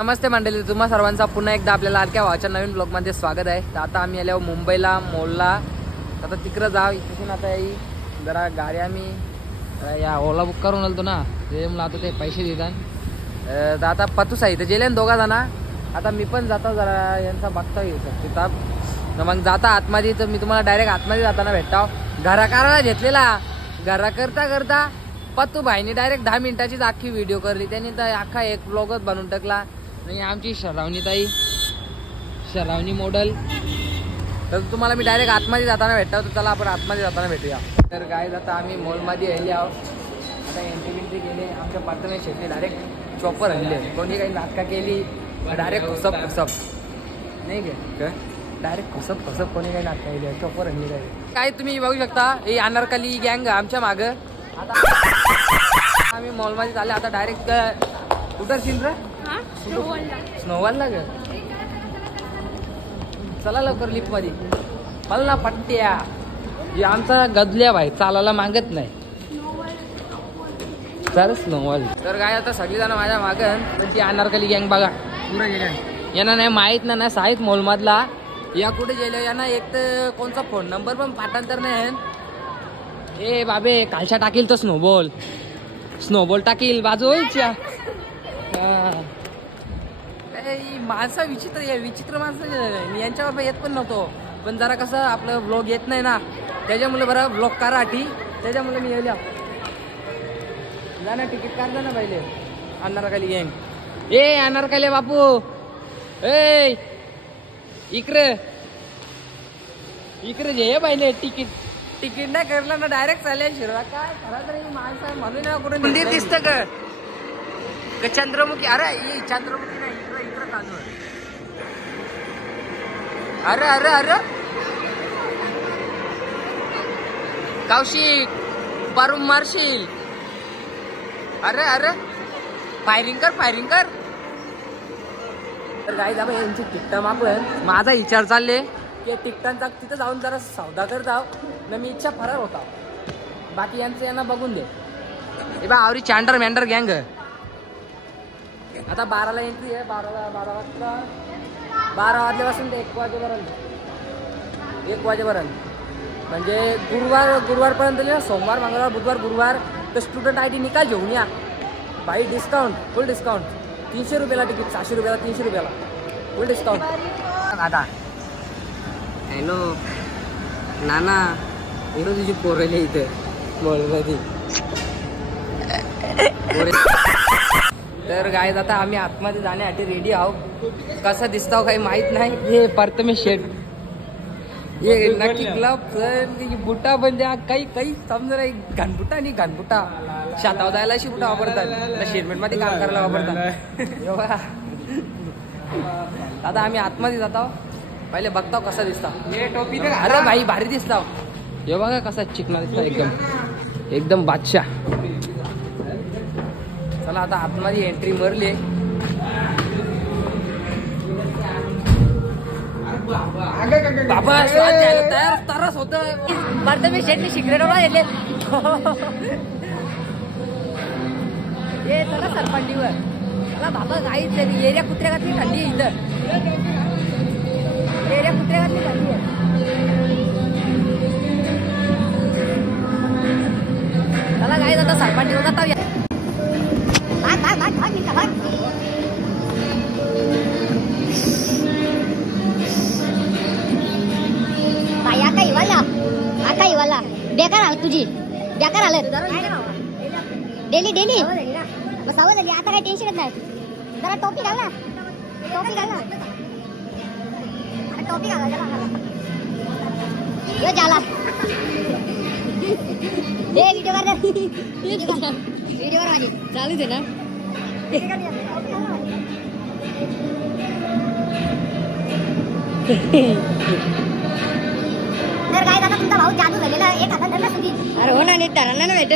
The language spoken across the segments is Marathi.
नमस्ते मंडळी, तुम्हा सर्वांचा पुन्हा एकदा आपल्या लाडक्या भावाच्या नवीन ब्लॉगमध्ये स्वागत आहे। तर आता आम्ही आलो मुंबईला मोलला। आता तिकडे जाऊ इथून आता जरा गाडी आम्ही या ओला बुक करून आलतो ना, ते मला आता ते पैसे देतात। तर आता पतूस आहे, तर गेले दोघा जण। आता मी पण जातो, जरा यांचा बघता येऊ तिथं। मग जाता आतमध्ये, तर मी तुम्हाला डायरेक्ट आतमध्ये जाताना भेटतो। घरा करायला घेतलेला, घरा करता करता पत्तू भाईने डायरेक्ट 10 मिनिटाचीच अख्खी व्हिडिओ करली। त्यांनी तर अख्खा एक ब्लॉगच बनवून टाकला। आणि आमची शरावणी ताई, शरावणी मॉडेल। तर तुम्हाला मी डायरेक्ट आतमध्ये जाताना भेटतो, तर चला आपण आतमध्ये जाताना भेटूया। तर गाईज आता आम्ही मॉलमध्ये आले आहोत। आता एंट्री गेले, आमच्या पार्टनर शेटने डायरेक्ट चॉपर आणले। कोणी काही नाटका केली डायरेक्ट खुसप नाही काय, डायरेक्ट खुसप कोणी काही नाटका केली, चॉपर आणली काय तुम्ही बघू शकता। ही अनारकली गँग आमच्या मागं। आता आम्ही मॉलमध्ये चालले। आता डायरेक्ट कुठं शिंद्र स्नोवॉलला ग, चला लवकर लिफ्ट मध्ये। मला ना पट्ट्या जे आमचा गदल्या भाई चालायला मागत नाही, तर स्नोवॉल। तर काय आता सगळी जण माझ्या मागं, पण ती अनारकली गँग बघा पुरा गेल्या। यांना नाही माहित ना साहित मॉल मधला या कुठे गेल्या। यांना एक तर कोणचा फोन नंबर पण पाठांतर नाही। ए बाबे कालच्या टाकील तर स्नोबॉल टाकील बाजूच्या। माणसं विचित्र माणसं यांच्या बाबा येत पण नव्हतो, पण जरा कसं आपलं ब्लॉग येत नाही ना, त्याच्यामुळे बरं ब्लॉग कराठी, त्याच्यामुळे मी येऊ जा ना। तिकीट काढलं ना पहिले अनारकली गँग। ए अनारकली बापू, ए इकडे जे पहिले तिकीट नाही करलं ना, डायरेक्ट चालेल शिरवा। काय खरं तरी माणसं म्हणून ना कुठे मंदिर दिसतं का चंद्रमुखी? अरे चंद्रमुखी नाही, इकडं चालू आहे। अरे कौशिक पारून मारशील। अरे फायरिंग कर। तर गाईज आपण यांची तिकीट मागून माझा विचार चालले की तिकटांचा तिथं जाऊन जरा सौदा करता ना, मी इच्छा फरार होता। बाकी यांना बघून दे। हे बा आवरी चांडर मॅन्डर गँग। आता 12ला एंट्री आहे, 12 वाजल्यापासून ते 1 वाजेपर्यंत म्हणजे गुरुवारपर्यंत। सोमवार, मंगळवार, बुधवार, गुरुवार तर स्टुडंट ID निकाल घेऊन या भाई। डिस्काउंट फुल डिस्काउंट, 300 रुपयाला तिकीट, 600 रुपयाला, 300 रुपयाला फुल डिस्काउंट। आता हॅलो नाना, एवढं तुझी पोरले इथे मॉलमध्ये। तर गाईज आता आम्ही आतमध्ये जाण्यासाठी रेडी आहोत। कसं दिसतो काही माहित नाही। हे प्रथमेश शेट, हे नक्की ग्लव्स, बुटा म्हणजे काही समजा नाही। घनबुटा शाताव जायला अशी बुटा वापरतात, शेडमेट मध्ये काम करायला वापरतात। आता आम्ही आतमध्ये जातो, पहिले बघताव कसा दिसता। अरे भाई भारी दिसता, हे बघा कसा चिकना दिसता, एकदम बादशाह। चला आता आतमध्ये एंट्री मारली। बाबा तरस होत मी शेटने सिक्रेट ये चला सरपंडीवर। चला बाबा गाईच एरिया कुत्र्या घातली थंडी आहे इथं, एरिया कुत्र्या घातली थंडी आहे। चला गाईच आता सरपंडीवर जाता। काही वाला बेकार आलं, तुझी बेकार आलं डेली मग सवय झाली। आता काही टेन्शनच नाही। जरा टोपी घाल ना, टोपी घाल यो झाला। व्हिडिओ माझी चालूच आहे ना। तर काय आता तुमचा भाऊ जादू झालेला, एक हातात धरला तुम्ही। अरे हो ना, नीट धरांना ना भेट।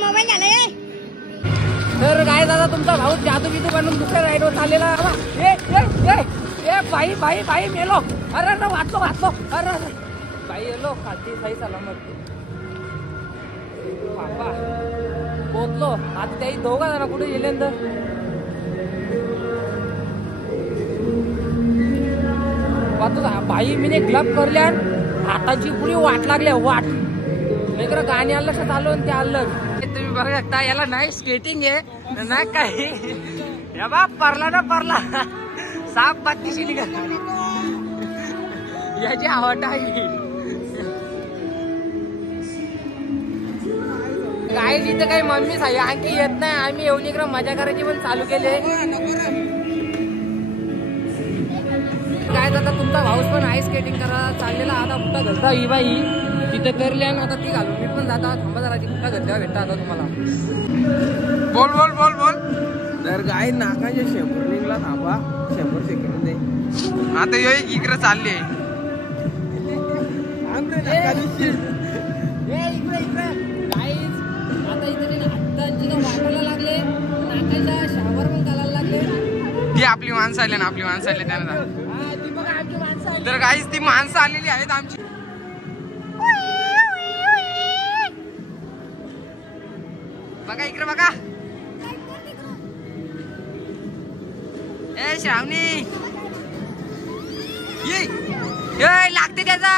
मोबाईल झाला। तर काय दादा तुमचा भाऊ जादू बनून दुसऱ्या राईडवर आलेला। ए बाई बाई बाई मेलो. अरे अरे वाचलो वाचलो. अरे अरे बाई येलो खालती सही सलामत. बाबा पोचलो. आता त्याही दोघा जरा कुठे गेले नंतर. बाई मी क्लब करल्या हाताची पुरी वाट लागल्या वाट नाही तर गाणी आलं लक्षात आलो आणि ते आलं. तुम्ही बघू शकता याला नाही स्केटिंग आहे ना काही. या बा परला ना परला साप बातची निघा याची आवड आहे. काय तिथं काही मम्मी सांग आणखी येत नाही. आम्ही येऊन इकडं मजा करायची पण चालू केले. काय आता तुमचा भाऊस पण आईस स्केटिंग करायला चाललेला. आता कुठं घरता ही बाई तिथे करली आणि आता ती घालून मी पण जाता. थांबा जरा ती कुठं घरल्या भेटता आता तुम्हाला. बोल बोल बोल बोल. तर गाय नाकाच्या 100 निघला. थांबा 100 सेकंड नाही. आता यो इकडे चालले. आता इथे वाटायला लागले नाकाच्या शावर पण घालायला लागले. ती आपली माणसं आली ना आपली माणसं आली त्यांना. तर गाईच ती माणसं आलेली आहेत आमची. बघा इकडे बघा. ए श्रावणी ये लागते त्याचा.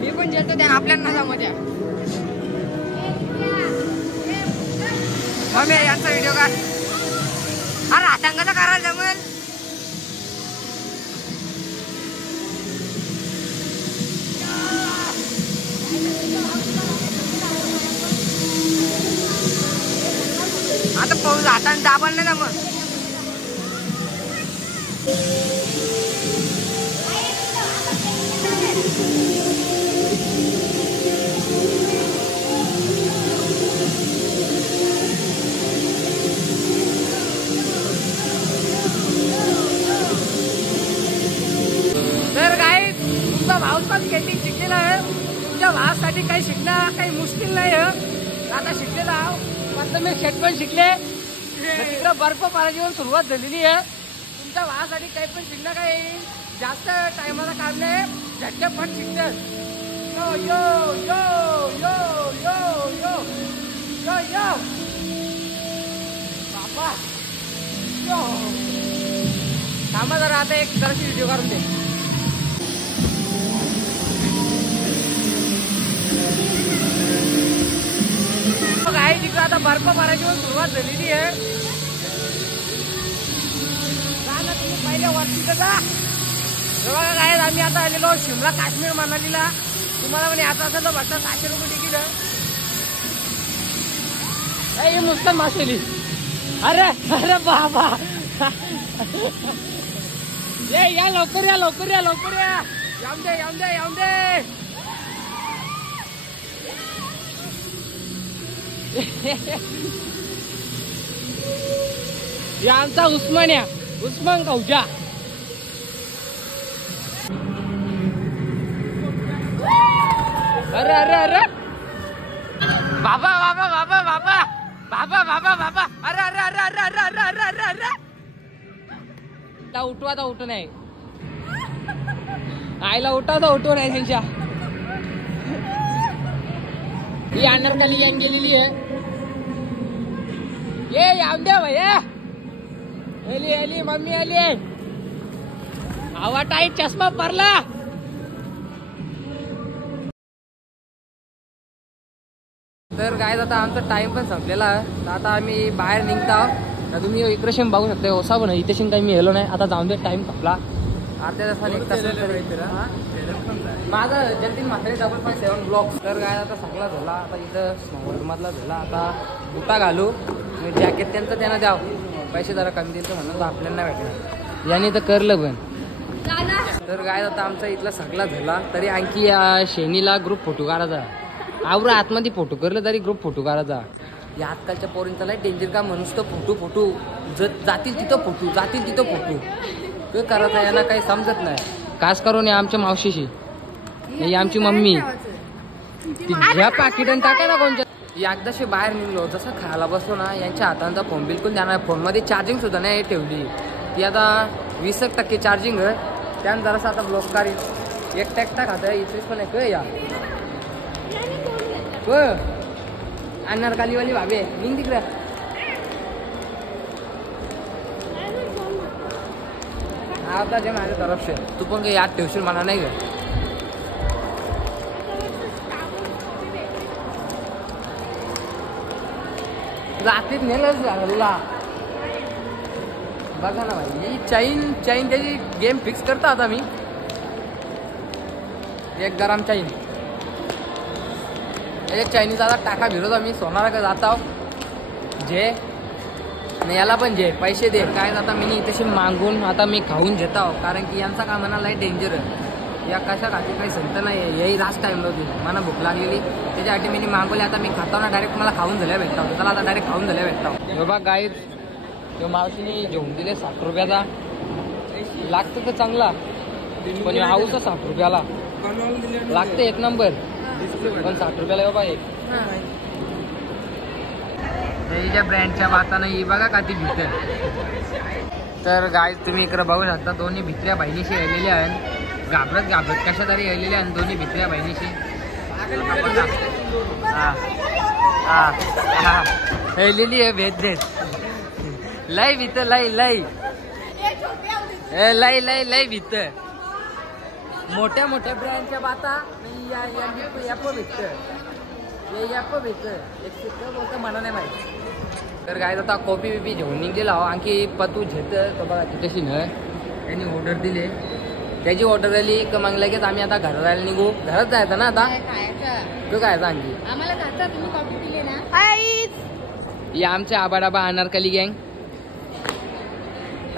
मी पण जेतो त्या आपल्याला मजा. मग यांचा व्हिडिओ का अरे हातांगाचा करायला जमेल. आता पाऊस हाताने दाबाल नाही जमत. तर काय तुमचा भाऊ पण स्केटिंग शिकलेला आहे. तुमच्या भावासाठी काही शिकणं काही मुश्किल नाही आहे. आता शिकलेला आहो आता मी शेट पण शिकले. तिकडं बर्फ पाण्याची पण सुरुवात झालेली आहे. तुमच्या भावासाठी काही पण शिकणं काही जास्त टायमाला काम नाही. झटपट शिकतात. यो यो यो यो यो यो यो यो बाबा यो. थांबा जरा आता एक जराशी व्हिडिओ काढून दे. आहे तिकडे आता बर्फ मारायची पण सुरुवात झालेली आहे. जा ना तुम्ही पहिल्या वरती तर जा. बघा काय आम्ही आता आलेलो शिमला काश्मीर मनालीला. तुम्हाला पण याचा असेल तर बघता 700 रुपये तिकीट आहे. ही मुस्कान मासेली. अरे अरे बाबा ये या लवकर या लवकर या लवकर या. याम दे याम दे याम दे. या आमचा उस्मान्या उस्मान कौजा. अरे अरे अरे बाबा बाबा बाबा बाबा बाबा बाबा बाबा. अरे अरे अरे अरे अरे अरे अरे अरे अरे. आता उठवा आता उठू नाही. आईला उठवा तर उठू नाही त्यांच्या. ही अनरकाली यांग गेलेली आहे. ये याम द्या भैया. एली एली मम्मी आली. आवाज टाईट चष्मा पडला. तर काय आता आमचा टाइम पण संपलेला आहे. आता आम्ही बाहेर निघता. तुम्ही इकडे शेम बघू शकता. ओसा पण इथे शेम काही मी गेलो नाही. आता जाऊन दे टाइम संपला. अर्ध्या तासाने 1 तास माझा जतीन म्हातारे 7.7 ब्लॉक. तर काय आता सगळा झाला. आता इथं स्नोमधला झाला. आता बुटा घालू जॅकेट त्यांचं त्यांना द्याव. पैसे जरा कमी देतो म्हणून आपल्याला नाही भेटणार. याने तर करलं पण. तर काय आता आमचा इथला सगळा झाला. तरी आणखी या शेनीला ग्रुप फोटो काढायचा. आवरा आतमध्ये फोटो करलं तरी ग्रुप फोटो काढायचा. या आजकालच्या पोरींचा लय डेंजर का म्हणूस तर फोटो फोटो जातील तिथं फोटो जातील तिथं फोटो काय करायचं यांना काही समजत नाही. खास करून आमच्या मावशीशी ही आमची मम्मी ती घ्या पाकिट आणि टाका ना कोणच्या. एकदाशी बाहेर निघलो जसं खायला बसलो ना यांच्या हातांचा फोन बिलकुल जाणार फोनमध्ये चार्जिंग सुद्धा नाही ठेवली ती आता 20% चार्जिंग आहे त्यानंतर जरासं आता ब्लॉक करीन एक टॅक्टा खातं इथेच पण आहे या अनारकालीवाली भाभी निघ तिकडे आता जे माझ्या तरफ तू पण काही याद ठेवशील मला नाही ग रात्रीत नेलंच तुला बघा ना भाई चाईन त्याची गेम फिक्स करता आता मी एक गरम चाईन एक चायनीज आता टाका भिरत आम्ही सोनारा का जात आहो जे आणि याला पण जे पैसे दे काय आता मी तशी मागून आता मी खाऊन घेत आहो कारण की यांचा का म्हणा लय डेंजर आहे या कशा खाती काही संत नाही यही लास्ट टाइम होती मला भूक लागलेली त्याच्यासाठी मी मागवले आता मी खाताव ना डायरेक्ट मला खाऊन झाल्या भेटता त्याला आता डायरेक्ट खाऊन झाल्या भेटता बाबा गाईड तो मावशीने घेऊन दिले 60 रुपयाचा लागतं तर चांगला पण हाऊस 60 रुपयाला लागतं एक नंबर पण 60 रुपयाला बाबा एक त्याच्या ब्रँडच्या बातानं ही बघा का ती भीतर तर गाय तुम्ही इकडे बघू शकता दोन्ही भित्र्या बहिणीशी येलेल्या आहेत घाबरत कशा तरी येलेल्या आहेत दोन्ही भित्र्या बहिणीशी येलेली आहे भेद भेद लय भीत लय भीत मोठ्या मोठ्या ब्रँडच्या बाता भीत एक बोलतं म्हणा नाही माहिती तर काय आता कॉफी बिपी घेऊन निघलेला हो आणखी पतू झेत तो बघा तिथेशी न त्यांनी ऑर्डर दिले त्याची ऑर्डर आली का मग लगेच आम्ही आता घरात जायला निघू घरात जायचं ना आता तो काय आणखी आम्हाला जाता तुम्ही कॉफी पिले ना ही आमच्या आबाडाबा अनारकली गँग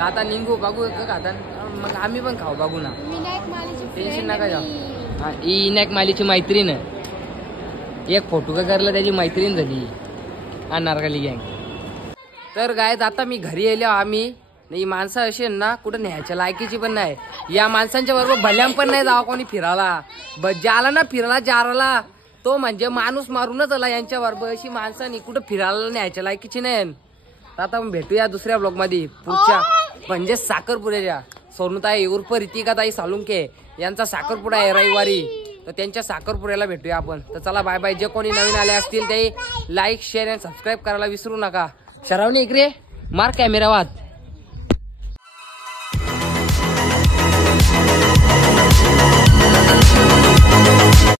आता निघू बघू खाता मग आम्ही पण खाऊ बघू ना टेन्शन नका जाऊ हा ही इनायक मालीची मैत्रीण एक फोटो का करला त्याची मैत्रीण झाली अनारकली गँग तर गायत आता मी घरी येलो आम्ही नाही माणसं अशी ना कुठं न्यायच्या लायकीची पण नाही या माणसांच्या बरोबर भल्याम पण नाही जावा कोणी फिरायला ज्याला ना फिरायला जाराला तो म्हणजे माणूस मारूनच आला यांच्या बरोबर अशी माणसांनी कुठं फिरायला न्यायच्या लायकीची नाही आता भेटूया दुसऱ्या ब्लॉग मध्ये पुढच्या म्हणजे साखरपुड्याच्या सोनूताई उर्फ रितिकाताई सालुंके यांचा साखरपुडा आहे रविवारी तर त्यांच्या साखरपुड्याला भेटूया आपण तर चला बाय बाय जे कोणी नवीन आले असतील ते लाईक शेअर आणि सबस्क्राईब करायला विसरू नका शरावणी इकडे मार कॅमेरा वाद